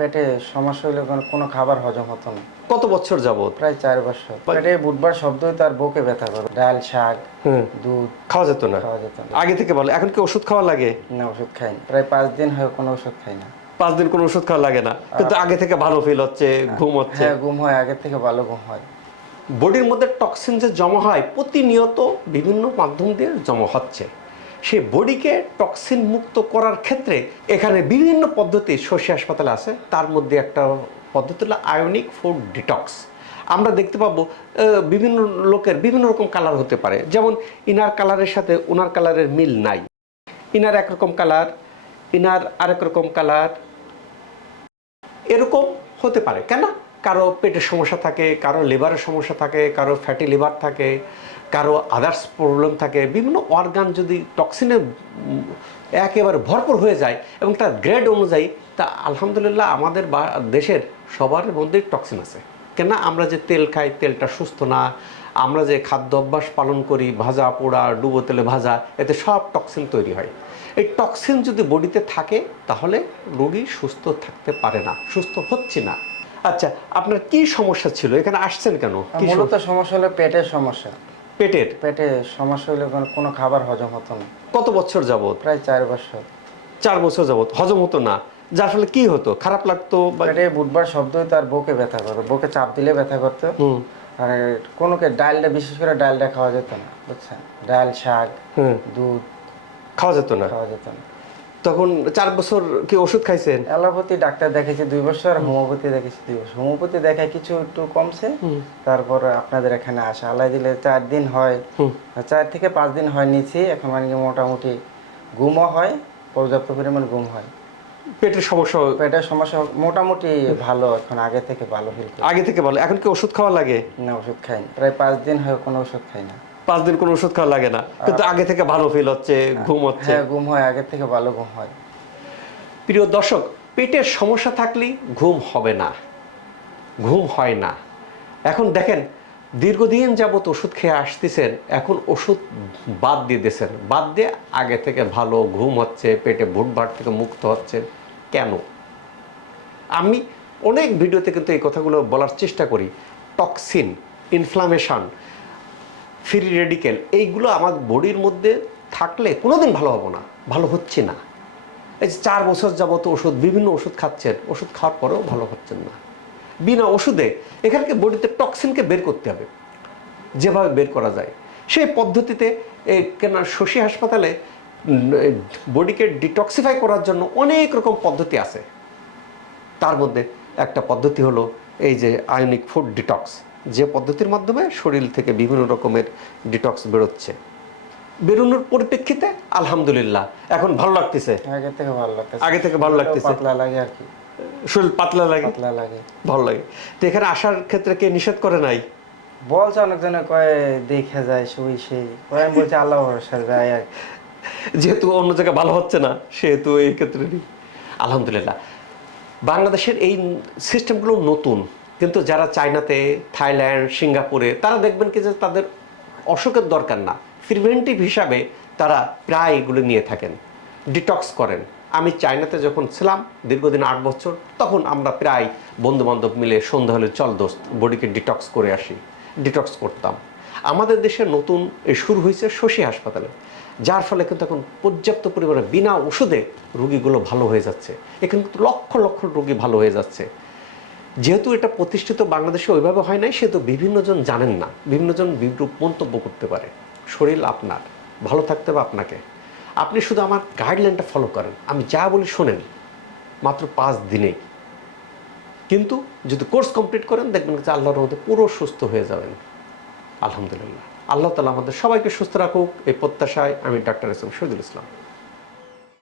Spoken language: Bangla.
পেটে সমস্যা হলে কোনো- খাবার হজম হতো না। কত বছর যাবত প্রায় চার বছর। পেটে বুধবার শব্দ হইতো আর বুকে ব্যথা করে। ডাল শাক দুধ খাওয়া যেত না? খাওয়া যেত না। আগে থেকে বলো এখন কি ওষুধ খাওয়া লাগে? না ওষুধ খাই না। প্রায় পাঁচ দিন হয় কোনো ওষুধ খাই না। পাঁচ দিন কোনো ওষুধ খাওয়া লাগে না। কিন্তু আগে থেকে ভালো ফিল হচ্ছে ঘুম হচ্ছে। হ্যাঁ ঘুম হয় আগের থেকে ভালো ঘুম হয়। বডির মধ্যে টক্সিন যে জমা হয় প্রতিনিয়ত বিভিন্ন মাধ্যম দিয়ে জমা হচ্ছে। সে বডিকে টক্সিন মুক্ত করার ক্ষেত্রে এখানে বিভিন্ন পদ্ধতি শশী হাসপাতালে আছে। তার মধ্যে একটা পদ্ধতি হলো আয়নিক ফুড ডিটক্স। আমরা দেখতে পাবো বিভিন্ন লোকের বিভিন্ন রকম কালার হতে পারে। যেমন ইনার কালারের সাথে ওনার কালারের মিল নাই। ইনার একরকম কালার, ইনার আরেক রকম কালার, এরকম হতে পারে। কেন? কারও পেটের সমস্যা থাকে, কারও লিভারের সমস্যা থাকে, কারও ফ্যাটি লিভার থাকে, কারও আদার্স প্রবলেম থাকে। বিভিন্ন অর্গান যদি টক্সিনে একেবারে ভরপুর হয়ে যায় এবং তার গ্রেড অনুযায়ী, তা আলহামদুলিল্লাহ আমাদের দেশের সবার মধ্যেই টক্সিন আছে। কেন আমরা যে তেল খাই, তেলটা সুস্থ না, আমরা যে খাদ্য অভ্যাস পালন করি, ভাজা, পোড়া, ডুবো তেলে ভাজা, এতে সব টক্সিন তৈরি হয়। এই টক্সিন যদি বডিতে থাকে, তাহলে রোগী সুস্থ থাকতে পারে না, সুস্থ হচ্ছে না। আচ্ছা আপনার কি সমস্যা ছিল? এখানে আসছেন কেন? মূলত সমস্যা হলো পেটের সমস্যা। পেটের? পেটে সমস্যা হলে কোনো- খাবার হজম হতো না। কত বছর যাবত প্রায় চার বছর। চার বছর যাবত হজম হতো না। যার ফলে কি হতো? খারাপ লাগতো পেটে বুধবার শব্দ হইতো আর বুকে ব্যথা করতো বুকে চাপ দিলে ব্যথা করতো। আর কোনোকে ডালটা বিশেষ করে ডালটা খাওয়া যেত না বুঝছেন? ডাল শাক দুধ খাওয়া যেত না? খাওয়া যেত না। তখন চার বছর কি ওষুধ খাইছেন? অ্যালোপ্যাথি ডাক্তার দেখেছি দুই বছর হোমিওপ্যাথি দেখেছি দুই বছর। হোমিওপ্যাথি দেখায় কিছু একটু কমছে তারপর আপনাদের এখানে আসা। আলাই দিলে চার দিন হয়। চার থেকে পাঁচ দিন হয় নিচ্ছি এখন মানে মোটামুটি ঘুমও হয় পর্যাপ্ত পরিমাণ ঘুম হয়। পেটের সমস্যা পেটের সমস্যা মোটামুটি ভালো এখন আগে থেকে ভালো ফিল আগে থেকে ভালো। এখন কি ওষুধ খাওয়া লাগে? না ওষুধ খাই প্রায় পাঁচ দিন হয় কোনো ওষুধ খাই না। পাঁচ দিন কোনো ওষুধ খাওয়া লাগে না। কিন্তু আগে থেকে ভালো ফিল হচ্ছে ঘুম হচ্ছে। হ্যাঁ ঘুম হয় আগের থেকে ভালো ঘুম হয়। প্রিয় দর্শক পেটের সমস্যা থাকলে ঘুম হবে না। ঘুম হয় না। এখন দেখেন দীর্ঘদিন যাবত ওষুধ খেয়ে আসতেছেন এখন ওষুধ বাদ দিয়ে দিয়েছেন। বাদ দিয়ে আগে থেকে ভালো ঘুম হচ্ছে পেটে ভুটভাট থেকে মুক্ত হচ্ছে। কেন? আমি অনেক ভিডিওতে কিন্তু এই কথাগুলো বলার চেষ্টা করি। টক্সিন ইনফ্লামেশন ফ্রি রেডিকেল এইগুলো আমার বডির মধ্যে থাকলে কোনোদিন ভালো হব না, ভালো হচ্ছে না। এই যে চার বছর যাবত ওষুধ, বিভিন্ন ওষুধ খাচ্ছেন, ওষুধ খাওয়ার পরেও ভালো হচ্ছেন না। বিনা ওষুধে এখানকে বডিতে টক্সিনকে বের করতে হবে, যেভাবে বের করা যায়। সেই পদ্ধতিতে কেন শশী হাসপাতালে বডিকে ডিটক্সিফাই করার জন্য অনেক রকম পদ্ধতি আছে। তার মধ্যে একটা পদ্ধতি হলো এই যে আয়নিক ফুড ডিটক্স যে পদ্ধতির মাধ্যমে শরীর থেকে বিভিন্ন রকমের ডিটক্স বেরোচ্ছে। বেরোনোর পরিপ্রেক্ষিতে আলহামদুলিল্লাহ এখন ভালো লাগতেছে? আগে থেকে ভালো লাগতেছে। আগে থেকে ভালো লাগতেছে। পাতলা লাগে আর কি। শরীর পাতলা লাগে? পাতলা লাগে। ভালো লাগে। তো এখানে আসার ক্ষেত্রে কে নিষেধ করে নাই? বলছে অনেকজনে কয়ে দেখে যায় শুই সেই। আমি বলছি আল্লাহ ভরসা যায় আর যেহেতু অন্য জায়গায় ভালো হচ্ছে না সেহেতু এই ক্ষেত্রে। আলহামদুলিল্লাহ। বাংলাদেশের এই সিস্টেমগুলো নতুন, কিন্তু যারা চায়নাতে, থাইল্যান্ড, সিঙ্গাপুরে, তারা দেখবেন কি যে তাদের অসুখের দরকার না। প্রিভেন্টিভ হিসাবে তারা প্রায় এগুলো নিয়ে থাকেন, ডিটক্স করেন। আমি চায়নাতে যখন ছিলাম, দীর্ঘদিন আট বছর, তখন আমরা প্রায় বন্ধু বান্ধব মিলে সন্ধ্যা হলে চল দোস্ত বডিকে ডিটক্স করে আসি, ডিটক্স করতাম। আমাদের দেশে নতুন শুরু হয়েছে শশী হাসপাতালে, যার ফলে কিন্তু এখন পর্যাপ্ত পরিমাণে বিনা ওষুধে রুগীগুলো ভালো হয়ে যাচ্ছে। এখানে কিন্তু লক্ষ লক্ষ রুগী ভালো হয়ে যাচ্ছে। যেহেতু এটা প্রতিষ্ঠিত বাংলাদেশে ওইভাবে হয় নাই, সেহেতু বিভিন্নজন জানেন না। বিভিন্নজন বিরূপ মন্তব্য করতে পারে। শরীর আপনার, ভালো থাকতে হবে আপনাকে। আপনি শুধু আমার গাইডলাইনটা ফলো করেন। আমি যা বলি শোনেন, মাত্র পাঁচ দিনেই। কিন্তু যদি কোর্স কমপ্লিট করেন, দেখবেন যে আল্লাহর মধ্যে পুরো সুস্থ হয়ে যাবেন। আলহামদুলিল্লাহ। আল্লাহ তালা আমাদের সবাইকে সুস্থ রাখুক। এই প্রত্যাশায় আমি doctor S M Shahidul Islam.